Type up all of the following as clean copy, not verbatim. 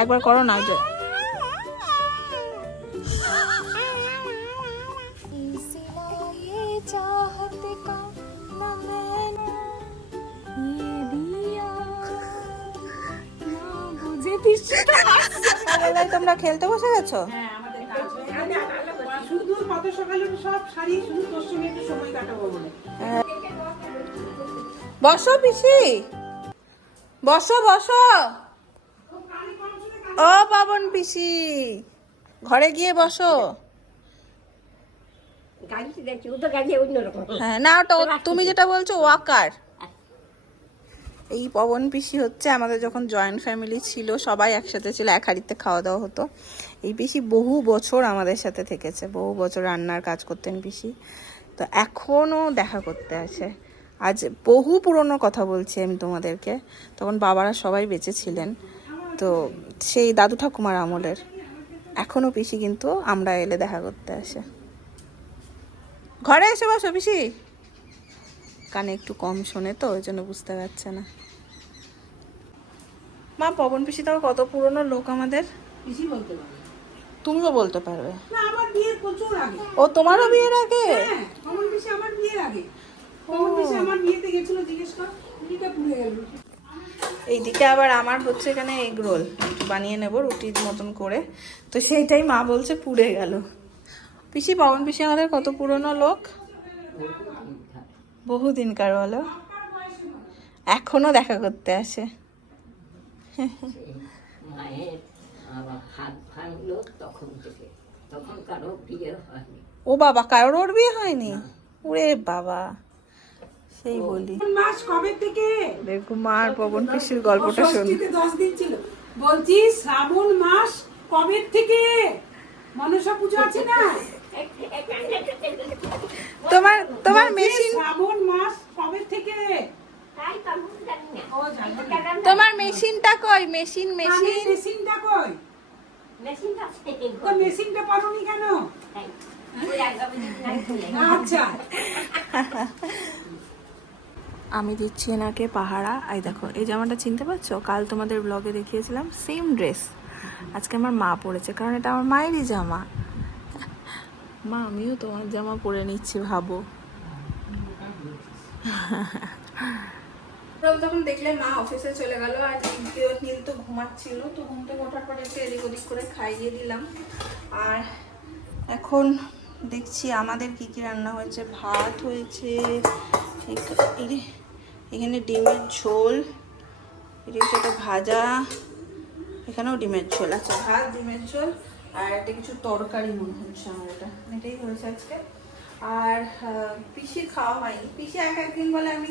একবার করো না যে তোমরা খেলতে বসে গেছো? বসো পিসি, বসো বসো। ও পাবন পিসি, ঘরে গিয়ে বসো। হ্যাঁ না, ওটা তুমি যেটা বলছো ওয়াকার। এই পবন পিসি হচ্ছে আমাদের যখন জয়েন্ট ফ্যামিলি ছিল, সবাই একসাথে ছিল, এক হাঁড়িতে খাওয়া দাওয়া হতো। এই পিসি বহু বছর আমাদের সাথে থেকেছে, বহু বছর রান্নার কাজ করতেন পিসি। তো এখনও দেখা করতে আসে। আজ বহু পুরনো কথা বলছি আমি তোমাদেরকে, তখন বাবারা সবাই বেঁচে ছিলেন, তো সেই দাদু ঠাকুমার আমলের। এখনও পিসি কিন্তু আমরা এলে দেখা করতে আসে। ঘরে এসে বসো পিসি। কানে একটু কম শোনে তো, ওই জন্য বুঝতে পারছে না। মা পবন পিসি তাও কত পুরনো লোক আমাদের। পিসি বলতে পারবে, তুমিও বলতে পারবে। না আমার বিয়ের প্রচুর আগে। ও তোমারও বিয়ের আগে? হ্যাঁ, পবন পিসি আমার বিয়ের আগে। পবন পিসি আমার বিয়েতে গেছিল, জিজ্ঞেস কর, রুটিটা পুড়ে গেল। এইদিকে আবার আমার হচ্ছে এখানে এগ রোল বানিয়ে নেব রুটির মতন করে, তো সেইটাই মা বলছে পুড়ে গেল। পিসি পবন পিসি আমাদের কত পুরনো লোক, বহুদিনকার বলো, এখনো দেখা করতে আসে। ও বাবা, কারোর ওর বিয়ে হয়নি? ওরে বাবা, সেই বলি। মাস কবে থেকে দেখো মা আর পবন পিসির গল্পটা শোন। 10 দিন ছিল। বলছি শ্রাবণ মাস কবে থেকে? মনসা পূজা আছে না? তোমার মেশিন, শ্রাবণ মাস কবে থেকে? তোমার মেশিনটা কই? মেশিনটা কই? মেশিনটা পারোনি কেন? আচ্ছা, আমি দিচ্ছি এনাকে পাহারা। এই দেখো, এই জামাটা চিনতে পারছো? কাল তোমাদের ব্লগে দেখিয়েছিলাম, সেম ড্রেস আজকে আমার মা পরেছে, কারণ এটা আমার মায়েরই জামা। মা আমিও তোমার জামা পরে নিচ্ছি, ভাবো। তখন দেখলে মা অফিসে চলে গেল, আর নীল তো ঘুমাচ্ছিল, তো ঘুম থেকে ওঠার পরে একটু এদিক ওদিক করে খাইয়ে দিলাম। আর এখন দেখছি আমাদের কি কি রান্না হয়েছে। ভাত হয়েছে, এখানে ডিমের ঝোল, এটা হচ্ছে একটা ভাজা, এখানেও ডিমের ঝোল। আচ্ছা, ভাত ডিমের ঝোল আর একটা কিছু তরকারি মনে হচ্ছে আমার, এটাই হয়েছে আজকে। আর পিসির খাওয়া হয়নি। পিসি একদিন বলে আমি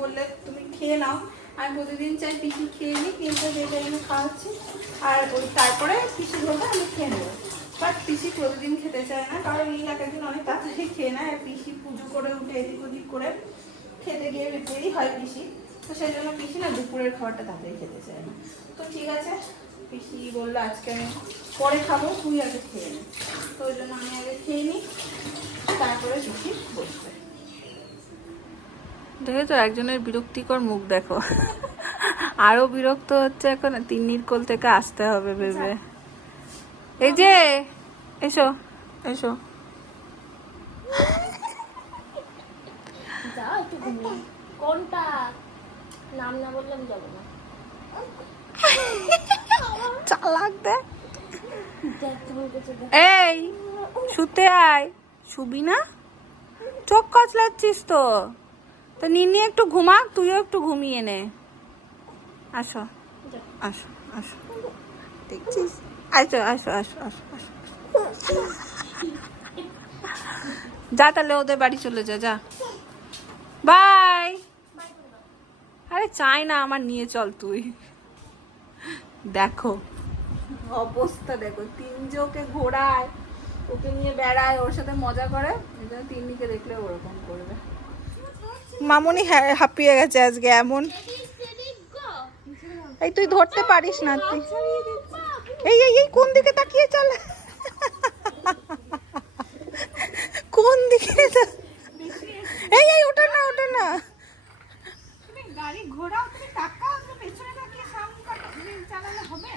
বললে তুমি খেয়ে নাও, আমি প্রতিদিন চাই পিসি খেয়ে নিই, কিন্তু যেটা আমি খাওয়াচ্ছি আর ওই তারপরে পিসি বলবে আমি খেয়ে নেবো। বাট পিসি প্রতিদিন খেতে চায় না, কারণ এই একদিন অনেক তাড়াতাড়ি খেয়ে নেয়, আর পিসি পুজো করে উঠে এদিক ওদিক করে খেতে গিয়ে দেরি হয় পিসি, তো সেই জন্য পিসি না দুপুরের খাবারটা তাড়াতাড়ি খেতে চায় না। তো ঠিক আছে, পিসি বললো আজকে আমি পরে খাবো, তুই আগে খেয়ে নে। তো ওই জন্য আমি আগে খেয়ে নিই, তারপরে পিসি বসবে। দেখেছো একজনের বিরক্তিকর মুখ দেখো, আরো বিরক্ত হচ্ছে এখন, তিন্নির কোল থেকে আসতে হবে ভেবে। এই যে এসো এসো, কোনটা নাম না বললাম যাবো না। চালাক দে। এই শুতে আয়, শুবি না? চোখ কচলাচ্ছিস তো, তো নিনি একটু ঘুমাক, তুইও একটু ঘুমিয়ে নে। আসো আসো আসো, দেখছিস? আসো আসো আসো আসো আসো, যা তাহলে ওদের বাড়ি চলে যা, যা বাই। আরে চাই না আমার, নিয়ে চল তুই। দেখো অবস্থা দেখো, তিনজে ওকে ঘোরায়, ওকে নিয়ে বেড়ায়, ওর সাথে মজা করে, তিন্নিকে দেখলে ওরকম করবে। মামুনি হাঁপিয়ে গেছে আজকে এমন। এই তুই ধরতে পারিস না তুই, এই এই এই কোন দিকে তাকিয়ে চল, কোন দিকে? এই এই ওটা না, ওটা না, গাড়ি ঘোড়াও, তুমি টাকা পেছনে তাকিয়ে সামনে বানালে হবে?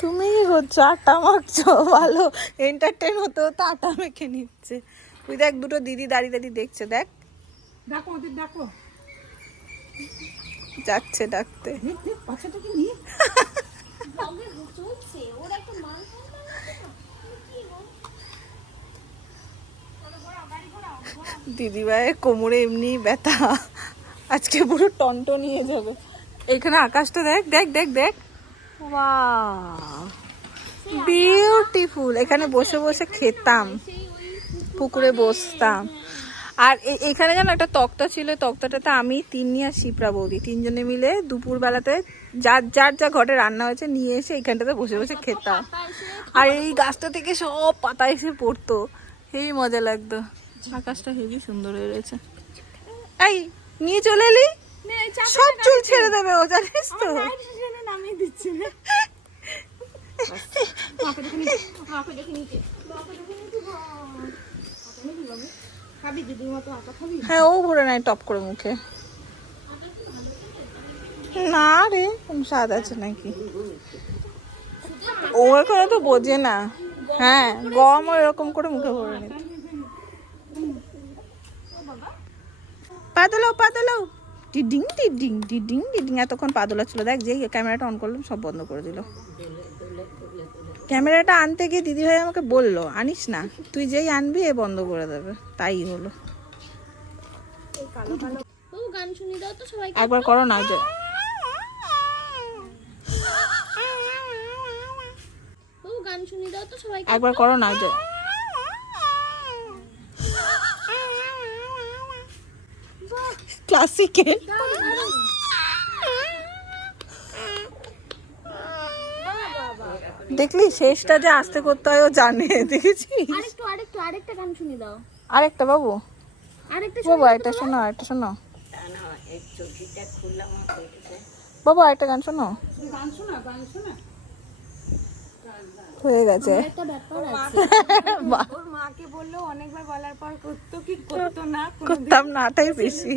তুমি কি করছো? আটা মাখছো? ভালো এন্টারটেন হতে হতে আটা মেখে নিচ্ছে। তুই দেখ দুটো দিদি দাঁড়িয়ে দাঁড়িয়ে দেখছে, দেখ ডাকো ওদের ডাকো। যাচ্ছে ডাকতে। দেখ দেখ বাচ্চাটাকে নিয়ে। ব্লগে চলছে ওর একটা মান সম্মান আছে না কি গো দিদিভাইয়ের কোমরে এমনি ব্যথা, আজকে পুরো টনটো নিয়ে যাবে। এইখানে আকাশটা দেখ দেখ দেখ দেখ, ওয়াও বিউটিফুল। এখানে বসে বসে খেতাম, পুকুরে বসতাম। আর এখানে যেন একটা তক্তা ছিল, তক্তাটাতে আমি তিন্নি আর শিপ্রা বৌদি তিনজনে মিলে দুপুর বেলাতে যার যার যা ঘরে রান্না হয়েছে নিয়ে এসে এইখানটাতে বসে বসে খেতাম। আর এই গাছটা থেকে সব পাতা এসে পড়তো, হেবি মজা লাগতো। আকাশটা হেবি সুন্দর হয়ে রয়েছে। এই নিয়ে চলে এলি, সব চুল ছেড়ে দেবে ও, জানিস তো। নামিয়ে দিচ্ছে না। খাবি দিদির মতো আটা খাবি? হ্যাঁ ও ভরে নাই টপ করে মুখে। না রে কোন স্বাদ আছে নাকি, ও এখানে তো বোঝে না। হ্যাঁ গম এরকম করে মুখে ভরে নিত। পা দোলাও পা দোলাও, ডিডিং ডিডিং ডিডিং ডিডিং। এতক্ষণ পা দোলা ছিল, দেখ যেই ক্যামেরাটা অন করলাম সব বন্ধ করে দিল। ক্যামেরাটা আনতে গিয়ে দিদিভাই আমাকে বললো আনিস না, তুই যেই আনবি এ বন্ধ করে দেবে, তাই হলো। ও গান শুনিয়ে দাও তো সবাই একবার করো না, যে ও গান শুনিয়ে দাও তো সবাই একবার করো না, যে ক্লাসিকের। দেখলি শেষটা যে আস্তে করতে হয় ও জানে, দেখেছিস? আরেকটা গান শুনিয়ে দাও। আরেকটা বাবু, আরেকটা বাবু একটা শোনো, একটা শোনো বাবু, আরেকটা গান শোনো। গান শোনা গান শোনা। হয়ে গেছে। একটা ব্যাপার আছে ওর মাকে বললো অনেকবার বলার পর করতো কি করতো না, করতাম না, তাই বেশি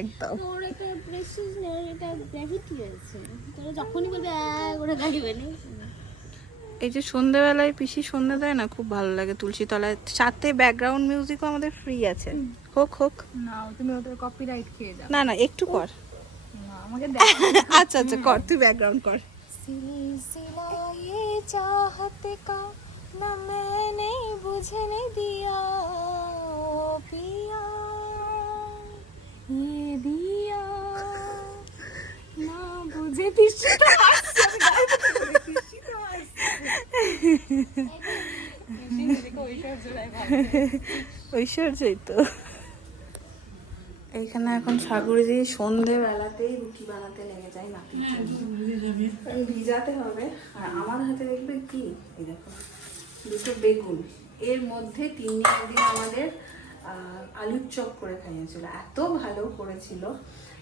একদম। তোর একটা প্রেসিস এটা গ্র্যাভিটি আছে, তোরা যখনই বলবে ওরা গাইবে না। এই যে সন্ধ্যেবেলায় পিসি সন্ধ্যে দেয় না, খুব ভালো লাগে তুলসী তলায়, সাথে ব্যাকগ্রাউন্ড মিউজিকও আমাদের ফ্রি আছে। হোক হোক না তুমি ওদের কপিরাইট খেয়ে যাও। না না একটু কর, আমাকে আচ্ছা আচ্ছা কর, তুই ব্যাকগ্রাউন্ড কর। सिलसिला ये चाहत का न मैंने बुझने दिया ओ पिया ये दिया না বুঝে দিচ্ছি তো। ঐশ্বর্যই তো। এইখানে এখন সাগরে দিয়ে সন্ধেবেলাতেই রুটি বানাতে লেগে যায় নাতির জন্য। ভিজাতে হবে। আর আমার হাতে দেখবে কি, এই দেখো দুটো বেগুন, এর মধ্যে তিন্নি একদিন আমাদের আলুর চপ করে খাইয়েছিল, এত ভালো করেছিল।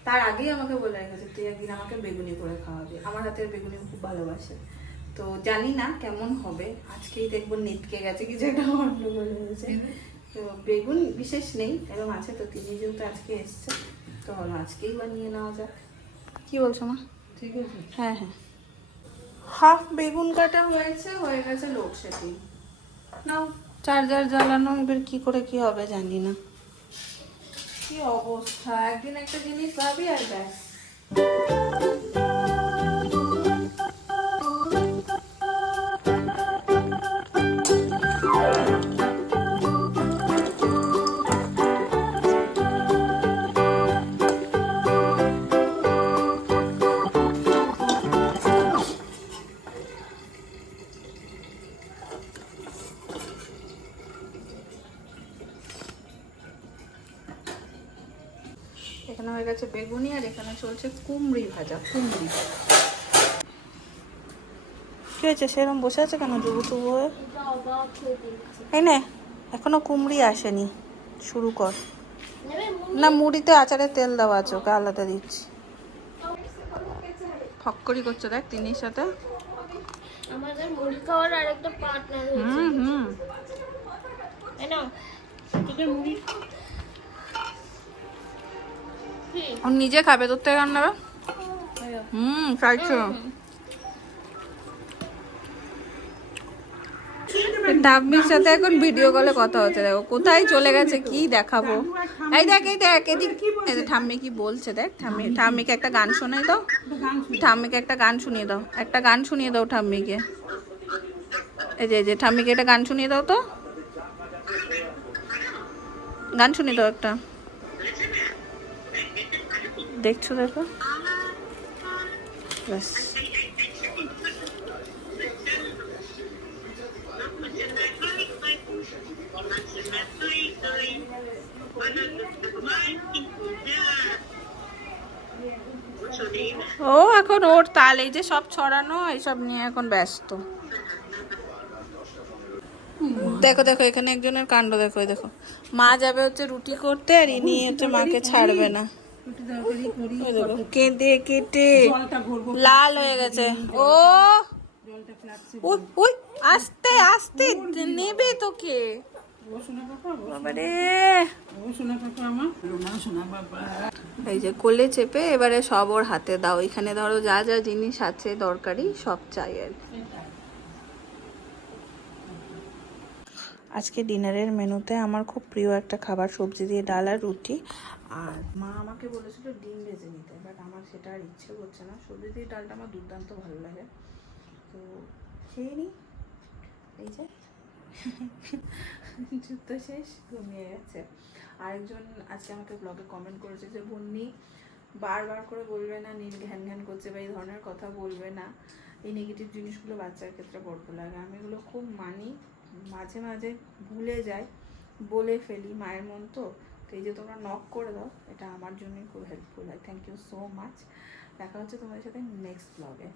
তার আগেই আমাকে বলে রেখেছে তুই একদিন আমাকে বেগুনি করে খাওয়াবি, আমার হাতের বেগুনি খুব ভালোবাসে। তো জানি না কেমন হবে, আজকেই দেখবো নেটকে গেছে কিছু একটা গন্ডগোল হয়েছে। তো বেগুন বিশেষ নেই এবং আছে, তো তিনি যেহেতু আজকে এসছে তো আজকেই বানিয়ে নেওয়া যাক। কি বলছো মা? ঠিক আছে। হ্যাঁ হ্যাঁ, হাফ বেগুন কাটা হয়েছে, হয়ে গেছে লোডশেডিং। নাও চার্জার জ্বালানো, এবার কি করে কি হবে জানি না। কি অবস্থা, একদিন একটা জিনিস ভাবি আর ব্যাস। এখানে হয়ে গেছে বেগুনি, আর এখানে চলছে কুমড়ি ভাজা। কুমড়ি কি হয়েছে, সেরকম বসে আছে কেন জুবু টুবু হয়ে? এই নে, এখনো কুমড়ি আসেনি, শুরু কর। না মুড়িতে আচারের তেল দেওয়া আছে, ওকে আলাদা দিচ্ছি। ফক্করি করছো দেখ তিনির সাথে। আমাদের মুড়ি খাওয়ার আরেকটা পার্টনার হয়েছে। হুম তাই না? তোদের মুড়ি ও নিজে খাবে, তোর থেকে রান্না হবে। চাইছো ঠাম্মির সাথে এখন ভিডিও কলে কথা হচ্ছে, দেখো কোথায় চলে গেছে, কি দেখাবো। এই দেখ এদিক, এই যে ঠাম্মি কি বলছে দেখ। ঠাম্মিকে একটা গান শোনাই দাও, ঠাম্মিকে একটা গান শুনিয়ে দাও, একটা গান শুনিয়ে দাও ঠাম্মিকে। এই যে ঠাম্মিকে একটা গান শুনিয়ে দাও তো, গান শুনিয়ে দাও একটা। দেখছো দেখো, ব্যাস। ও এখন ওর তাল, এই যে সব ছড়ানো এইসব নিয়ে এখন ব্যস্ত। দেখো এখানে একজনের কাণ্ড দেখো, এই দেখো মা যাবে হচ্ছে রুটি করতে, আর ইনি হচ্ছে মাকে ছাড়বে না। ওই দেখো কেঁদে কেটে লাল হয়ে গেছে। ও ওই আস্তে আস্তে নেবে তোকে বাবারে। এই যে কোলে চেপে এবারে সব ওর হাতে দাও, এখানে ধরো যা যা জিনিস আছে দরকারি সব চাই আর কি। আজকে ডিনারের মেনুতে আমার খুব প্রিয় একটা খাবার, সবজি দিয়ে ডাল আর রুটি। আর মা আমাকে বলেছিল ডিম ভেজে নিতে, বাট আমার সেটা আর ইচ্ছে করছে না। সবজি দিয়ে ডালটা আমার দুর্দান্ত ভালো লাগে, তো খেয়ে নিই। এই যে যুদ্ধ শেষ, ঘুমিয়ে গেছে। আরেকজন আজকে আমাকে ব্লগে কমেন্ট করেছে যে বন্নি বারবার করে বলবে না নীল ঘ্যান ঘ্যান করছে বা এই ধরনের কথা বলবে না, এই নেগেটিভ জিনিসগুলো বাচ্চার ক্ষেত্রে বড্ড লাগে। আমি এগুলো খুব মানি, মাঝে মাঝে ভুলে যাই, বলে ফেলি, মায়ের মন তো। এই যে তোমরা নক করে দাও, এটা আমার জন্যই খুব হেল্পফুল হয়। Thank you so much. দেখা হচ্ছে তোমাদের সাথে নেক্সট ব্লগে।